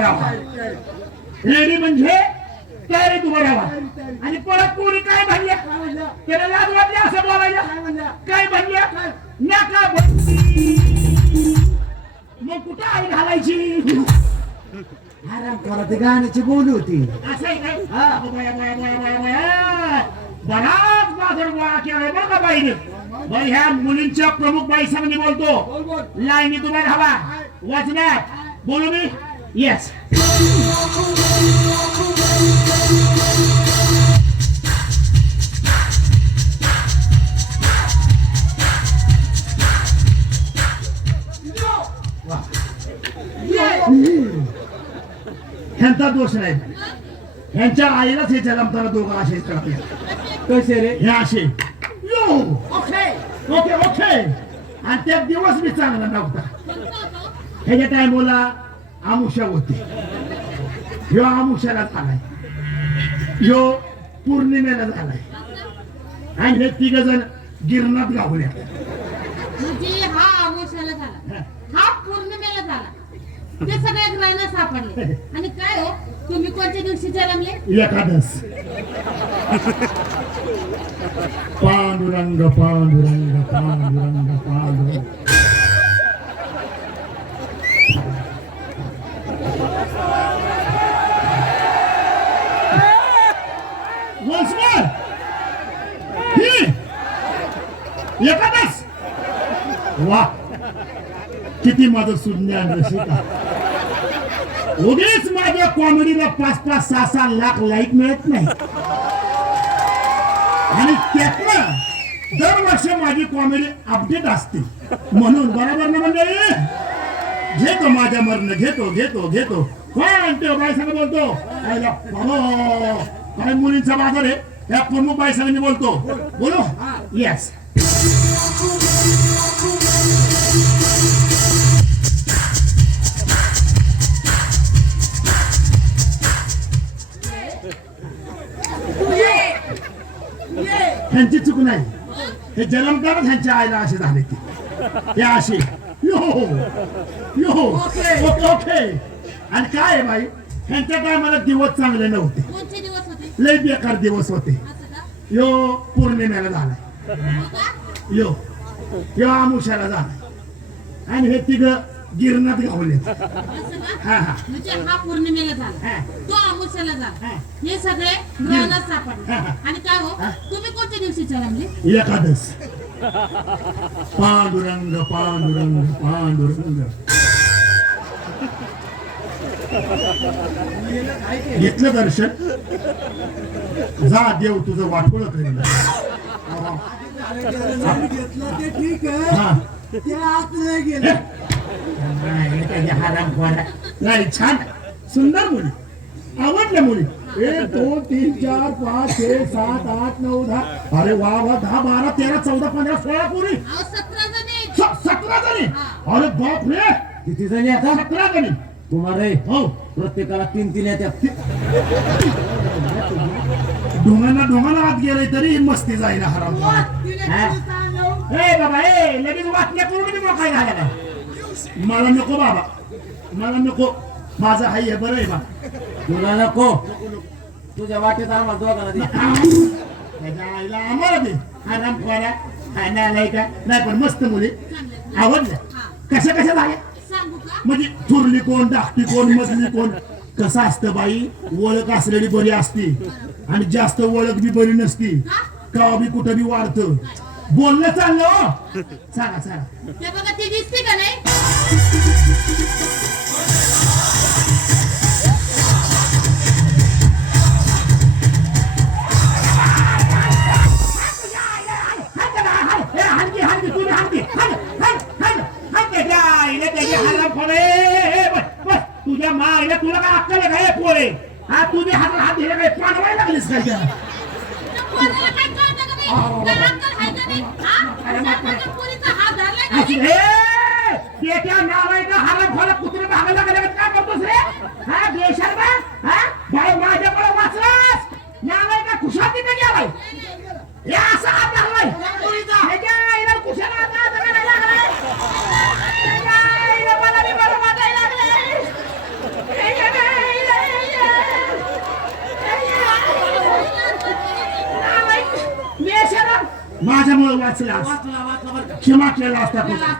राहा. रेडी म्हणजे तयारीत उभं राहा. आणि परत कोणी काय म्हणल्या? त्याला लाज वाटली असं बोलायला? काय म्हणल्या? नका मग कुठे आई घालायची? आराम करा ते गाण्याची बोली होती. असं आहे काय. बराच बाजार गोळा केलाय बरं का बाईने? बरं ह्या मुलींच्या प्रमुख बाई सांगली बोलतो लाईनी तुम्हाला हवा. वाचण्यात बोलू मी. येस ह्यांचा दोष नाही. ह्यांच्या आईलाच हे जलमताना दोघं असेच करते कसे रे? हे असे. यो! ओके. Okay okay. आणि त्या दिवस मी चांगला नव्हता. ह्याच्या टायमोला आमुषा होती ह्यो आमुषाला झालाय ह्यो पौर्णिमेला झालाय आणि हे तिघ जण गिरणात गावल्या. म्हणजे हा झाला. हा. पौर्णिमेला झाला. ते सगळे ग्रहण सापडले. आणि काय हो? तुम्ही कोणत्या दिवशी जन्मले? एकादश पांडुरंग पांडुरंग पांडुरंग पांडुरंग. एकादश! वा! किती माझं सुज्ञान रसिका उगीच माझ्या कॉमेडीला पाच पाच सहा सहा लाख लाईक मिळत नाही. आणि त्यातनं दरवर्षी माझी कॉमेडी अपडेट असते. म्हणून बरोबर ना म्हणजे घेतो माझ्या मरण घेतो घेतो घेतो. कोण ते बाई संग बोलतो? काय मुलींचा बाजार आहे? या प्रमुख बाई संग मी बोलतो. बोलो. येस ह्यांची चूक नाही. हे जन्मताच ह्यांच्या आईला असे झाले ते हे असे. यो. यो. ओके. आणि काय आहे बाई? ह्यांच्या टायमाला दिवस चांगले नव्हते. लय बेकार दिवस होते. यो पौर्णिमेला झालाय. का? यो यो आमुषाला झालाय आणि हे तिघ गिरणात का हा हा. म्हणजे हा पौर्णिमेला झाला हा. तो झाला हा. सगळे ग्रहणात सापडले. आणि काय हो. तुम्ही कोणत्या दिवशी एकादश पांडुरंग पांडुरंग पांडुरंग. घेतलं दर्शन? जा देव तुझं वाटोळ करेल घेतलं ते ठीक आहे हा ते आत नाही गेलं नाही, छान. सुंदर मुली. आवडल्या मुली. एक दोन तीन चार पाच छे सात आठ नऊ दहा अरे वा वा दहा बारा तेरा चौदा पंधरा सोळा पुरी सतरा जणी. अरे बाप रे. किती जणी आता सतरा जणी. तुम्हाला हो. प्रत्येकाला तीन तीन येत्या. ढोंगांना ढोंगाला आत गेले तरी मस्ती जाईल हराम ए बाबा ए लगेच वाटण्या करून मी मोकाय झाला काय मला नको बाबा. मला नको. माझं हाय हे बरं आहे बा. तुला नको. तुझ्या वाटेत आम्हाला दोघांना दे. त्याच्या आईला आम्हाला दे. आराम खोऱ्या खायला आलाय का? नाही पण मस्त मुली. आवडल्या कशा कशा का? म्हणजे थुरली कोण धाकटी कोण मजली कोण? कसं असतं बाई ओळख असलेली बरी असती आणि जास्त ओळख बी बरी नसती का बी कुठं बी वाढतं बोलणं चाललं हो. सांगा सांगा ते बघा ती दिसते का नाही हलकी हलकी तुम्ही हलकी हल हल हल हल त्याच्या आईला त्याची हराम खोरे बस तुझ्या माईला तुला काय आपल्याला काय पोरे? हा तुझे हात हात दिले काय पाणवायला लागलीस काय त्या? पोराला काय का कुत्रे काय करतोस रे? हा देशात हा? बाई माझ्याकडे वाचलास. नावाय का तिथे गेलाय. हे असं हात धरलाय ह्याच्या कुशाला हात लागलाय ह्याच्या आईला मला बी बरं वाटायला लागलंय. वाचलास वाचला क्षमा केला असता तुझा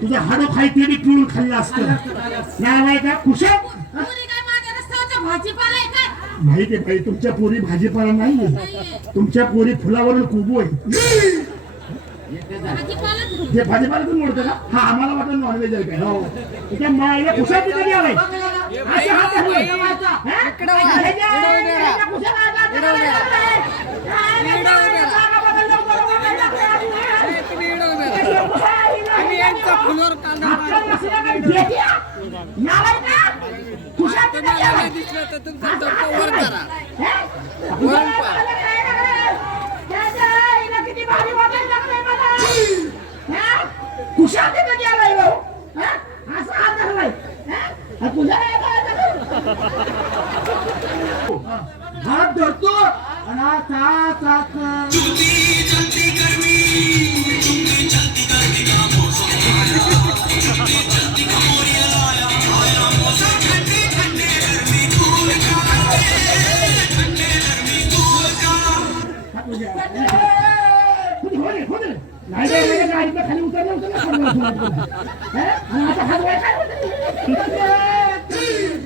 ते हाडो खाई ते बी पिळून खाल्लं असतं. नाही माहीत का? कुशल? पुरी काय माझ्या रस्त्यावरचा भाजीपाला आहे काय? माहिती आहे बाई तुमच्या पोरी भाजीपाला नाहीये. नाहीये. तुमच्या पोरी फुलावरून कुबू आहे. जे भाजीपाला तुम्ही म्हणतो का? हा आम्हाला वाटतं नॉनव्हेज आहे काय. हो. त्या मायला कुशल किती कधी आलाय असं हात. हा? हे हे कुशल आहे का? ते काय करताय? काय करताय? जागा बदल लवकर, फुलवर कांदा आपल्या नसल्या काही भेटी आहे? नालाय का? कुशल किती तुम्हाला आलाय? नाही दिसलं तर तुमचा डोकं वर करा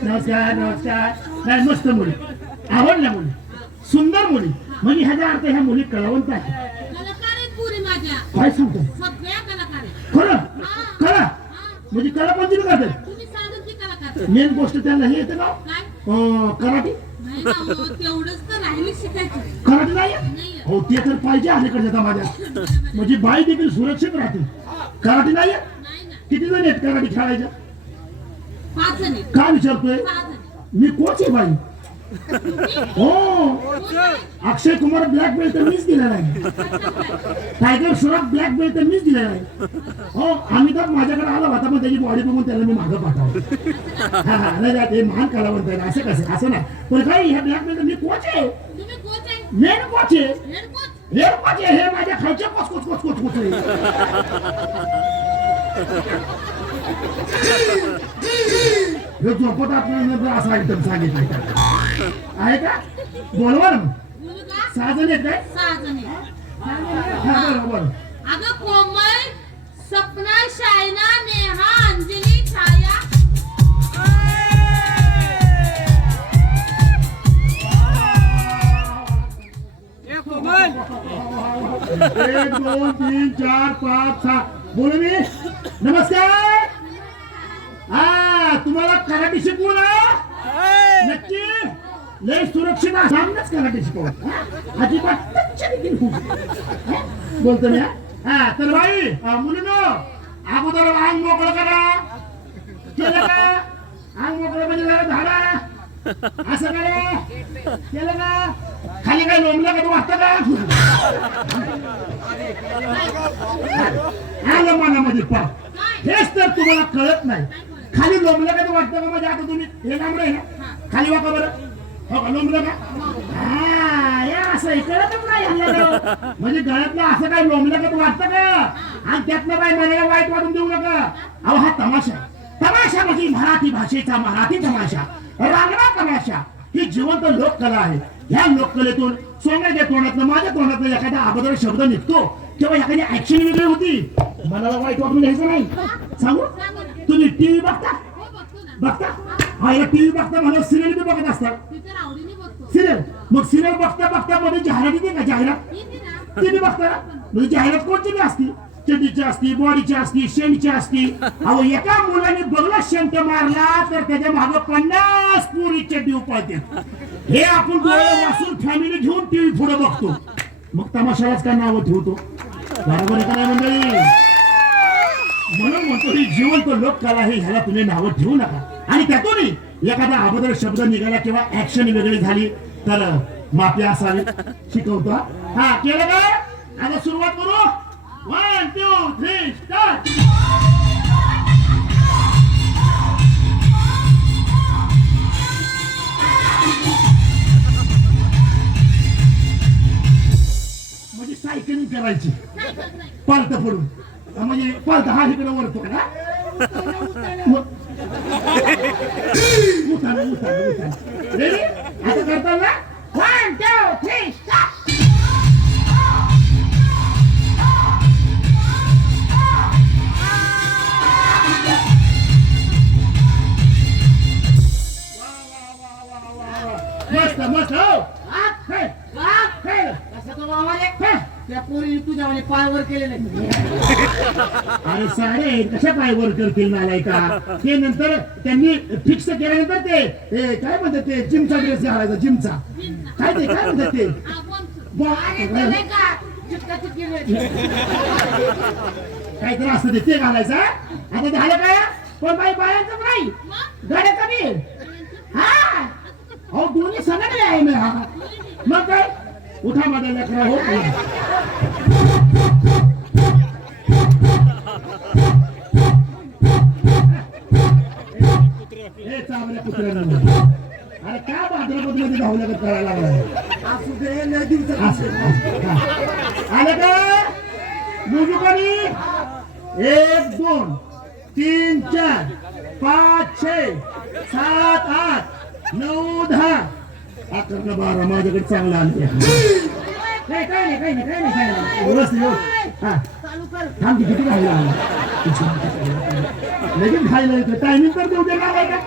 नमस्कार नमस्कार नाही मस्त मुली आवडल्या मुली सुंदर मुली म्हणजे ह्याचा अर्थ ह्या मुली कळवंत आहे काय सांगतो खरं म्हणजे कला कोणती बी करतात मेन गोष्ट त्यांना हे येतं का कराटे नाही ना हो, कराटे नाही हो ते तर पाहिजे अलीकडच्या माझ्या म्हणजे बाई देखील सुरक्षित राहते कराटे नाही ना. किती जण आहेत कराटे खेळायच्या पाच जण आहेत. का विचारतोय. मी कोच आहे बाई. हो? अक्षय कुमार ब्लॅक बेल्ट तर मीच दिला नाही टायगर श्रॉफ ब्लॅक बेल्ट तर मीच दिला नाही हो अमिताभ माझ्याकडे आला होता पण त्याची बॉडी बघून त्याला मी मागं पाठवलं. हा हा नाही ते महान कलावंत आहे असं कसं असं नाही. पण काय ह्या ब्लॅक बेल्ट मी कोच आहे. मेन कोच आहे? हे आहे हे माझ्या खालच्या coach coach coach coach coach. हे झोपत आपल्याला असा आयटम सांगितलं आहे का? बोलवा ना सहा जण आहेत काय? सहा जण अगं कोमल सपना शायना नेहा अंजली छाया. एक दोन तीन चार पाच सहा. बोलू मी? नमस्कार. हा तुम्हाला कराटे शिकवू ना? नक्की? लय सुरक्षित. सामनेच कराटे शिकवू? अजिबात टच्च देखील? बोलतो मी हा? तर बाई मुलीनो अगोदर अंग मोकळं करा. केलं का? अंग मोकळं म्हणजे जरा धाडा असं करा केलं ना खाली काय लोंबलं का तू वाटतं का आलं मनामध्ये पा हेच तर तुम्हाला कळत नाही खाली लोंबलं का तू वाटतं का म्हणजे आता तुम्ही हे लांबडं आहे ना खाली वाका बरं हो का लोंबलं का हा हे असं कळतच नाही म्हणजे गळ्यातलं असं काय लोंबलं का तू वाटतं का आणि त्यातनं काय मनाला वाईट वाटून देऊ नका अहो हा तमाशा तमाशा म्हणजे मराठी भाषेचा मराठी तमाशा रांगणा कलाशा ही जिवंत लोककला आहे. ह्या लोककलेतून सोन्याच्या तोंडातनं माझ्या तोंडातनं एखादा अगोदर शब्द निघतो. किंवा एखादी ऍक्शन वेगळी होती. मनाला वाईट वाटून घ्यायचं नाही. सांगू? तुम्ही टीव्ही बघता? बघता? हा टीव्ही बघता मला सिरियल बी बघत असतात. सिरियल मग सिरियल बघता बघता मध्ये जाहिरात येते का जाहिरात? ती बी बघता म्हणजे जाहिरात कोणती बी असती? चड्डीची असती बॉडीची असती शेणची असती. अहो एका मुलाने बघला शेंट मारला तर त्याच्यामागे पन्नास पोरीचे चड्डी पळते. हे आपण डोळे फॅमिली घेऊन टीव्ही पुढे बघतो. मग तमाशालाच काय नाव ठेवतो? बरोबर आहे का नाही मंडळी? म्हणून म्हणतो ही जिवंत लोककला आहे ह्याला तुम्ही नावं ठेवू नका. आणि त्यातूनही एखादा अगोदर शब्द निघाला किंवा ऍक्शन वेगळी झाली तर माफी असावी. शिकवतो हा. हा. केलं का? आता सुरुवात करू. वन टू थ्री स्टार्ट म्हणजे सायकलिंग करायची. पालत पडून म्हणजे पालत हा इकडे वरतो ना उतारा, उतारा, उतारा. आता करता ना वन टू थ्री स्टार्ट पायवर अरे साडे कशा पाय वर करतील नालायका ते नंतर त्यांनी फिक्स केल्यानंतर ते काय म्हणतात ते जिमचा ड्रेस घालायचा जिमचा. काय ते काय म्हणतात ते? बोल तू. बॉ- अरे, ते नाही का? चिटका चिटकी नाही. काहीतरी असतं ते ते घालायचं हा? आता झालं काय? पण बाई बायांचं नाही मग? गाड्याचं बी? हा? अहो दोन्ही सगळे आहे मी मग काय? उठा माझ्या लेकरा हो. अरे काय करायला. आलं का? मोजू कोणी? एक दोन तीन चार पाच छे सात आठ नऊ दहा. अकरा बारा माझ्याकडे चांगला आले काय काय नाही काय नाही काय नाही काय नाही व्यवस्थित व्यवस्थित. हा थांब की किती खायला लगेच खायला येतं टायमिंग तर देऊ दे नाही का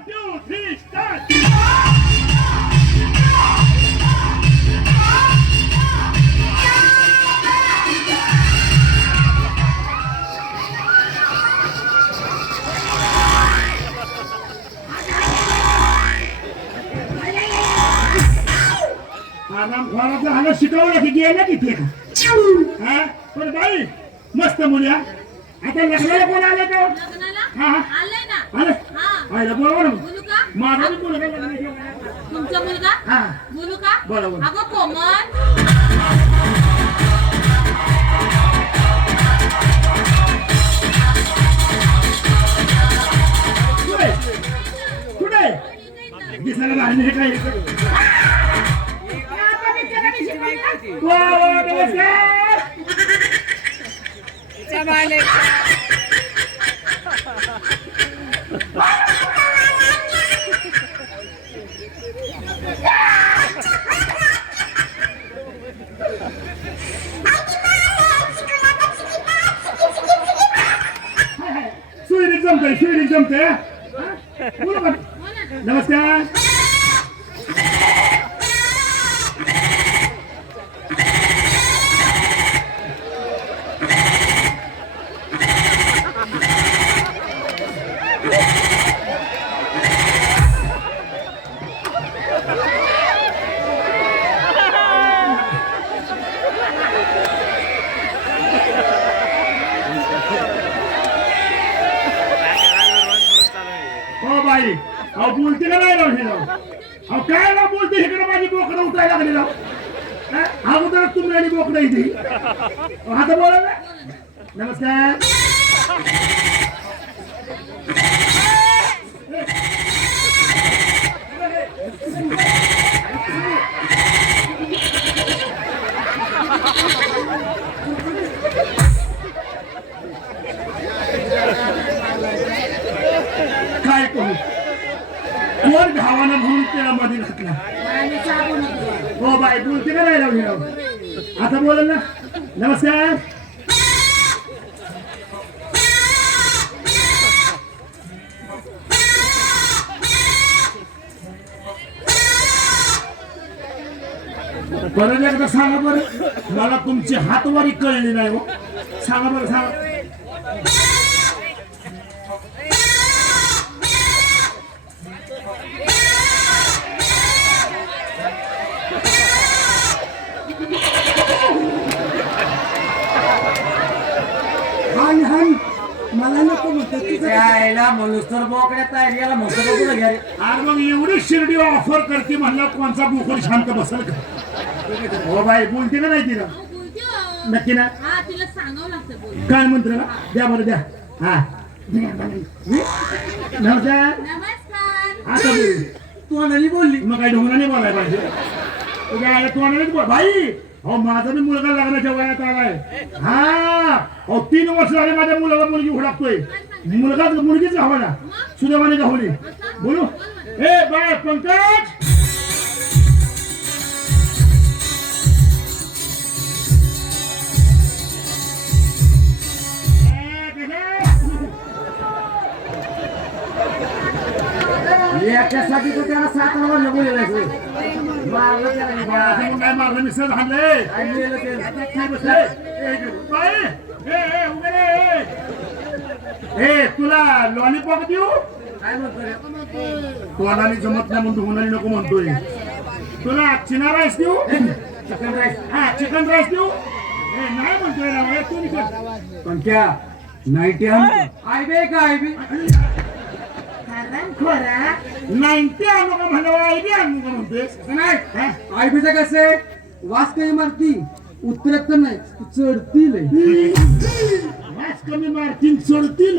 वन टू थ्री स्टार्ट आराम खोराचं हालं शिकवलं की गेलं किती हा? पण बाई मस्त मुली आता लग्नाला कोण आलं का? हा, ना. आलं? आलं बरोबर बोलू का? माझा बी मुलगा लग्न केलं. तुमचा मुलगा? हा. बोलू का? बरोबर. अगं कोमल. कुठे? कुठे? दिसायला बाहेर हे काय वा, वा, नमस्कार. बरं. हो ना नमस्कार अहो बोलते का नाही राव हे राव अहो काय राव बोलते इकडे माझी बोकडं उठायला लागले राव हा? अगोदर तुम्ही आणि बोकडं इथे अहो, आता बोला ना नमस्कार Thank you. दोन भावानं म्हणून त्याला मध्ये घातला. हो बाय बोलते का नाही लावली राव. आता बोला ना. नमस्कार. परत एकदा सांगा बरं. मला तुमची हातवारी कळली नाही हो. सांगा बरं सांगा. आईला म्हणूस तर बोकड्या तयार याला बघू ना घ्या रे. अरे मग एवढी शिर्डी ऑफर करते म्हणलं कोणचा बुकोर शांत बसल का? हो बाई बोलते का नाही तिला. अहो, बोलते हो. नक्की ना? हा तिला सांगावं लागतं बोल काय म्हणतो ना द्या बरं द्या. हा. नमस्कार. नमस्कार. आता बोल तू अनानी बोलली. मग काय ढोंगराने बोलाय पाहिजे? तुझ्या आईला तू आणायला बोल भाई अहो माझा मी मुलगा लग्नाच्या वयात आलाय. हा? अहो तीन वर्ष झाले माझ्या मुलाला मुलगी हुडकतोय मुलगा मुलगीच हवा ना. सुदैवाने गावली. बोलू? ए बाय पंकज! याच्यासाठी तर त्याला सात नंबर बोललेला आहे मारलं त्याला. काय मारलं? मी सहज हाणलंय काय मिळेल ते? काय बसलंय? ए, तुला लॉलीपॉप देऊ? काय म्हणतो तोंडाने जमत नाही म्हणतो हुनाने नको म्हणतोय. तुला चिना राईस देऊ? चिकन राईस हा चिकन राईस देऊ? ए नाही म्हणतोय ना. पण त्या नाईटी आय बे का आय बे. नाईन्टी आणू का म्हणलं आयडी आणू का म्हणतोयस नाही हा? आयबीचं कसं आहे? वास काही मारती. उतरत तर नाही चढतील वास कमी मारतील सोडतील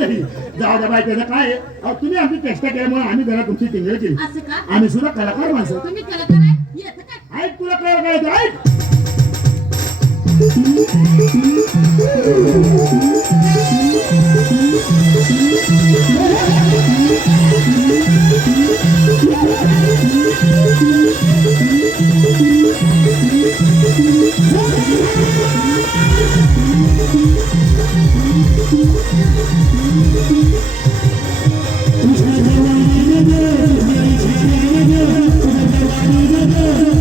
जाऊ द्या बाई त्याचं काय आहे? अहो, तुम्ही आमची चेष्टा केल्यामुळे आम्ही जरा तुमची टिंगल केली. असं का? आम्ही सुद्धा कलाकार माणसं. तुम्ही कलाकार आहे? येतं काय? ऐक तुला काय करायचं ऐक.「トイレ!」